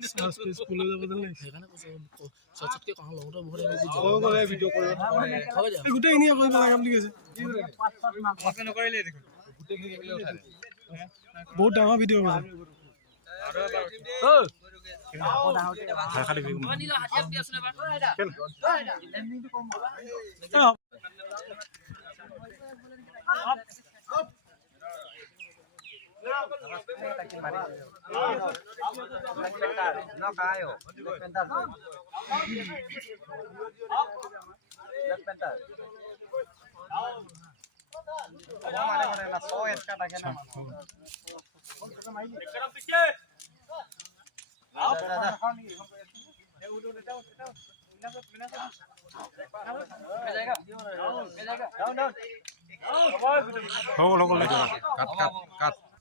স্কুলে যাব যেন লাগিছে সেইকাৰণে কৈছো চচতকে কওঁ লগতে বহুত ভিডিঅ' কৰিব হ'ব দিয়া গোটেইখিনি কৰিব লাগে বুলি কৈছে নকৰিলে দেখোন গোটেইখিনি উঠাই বহুত ডাঙৰ ভিডিঅ' কৰিছে hold on, cut.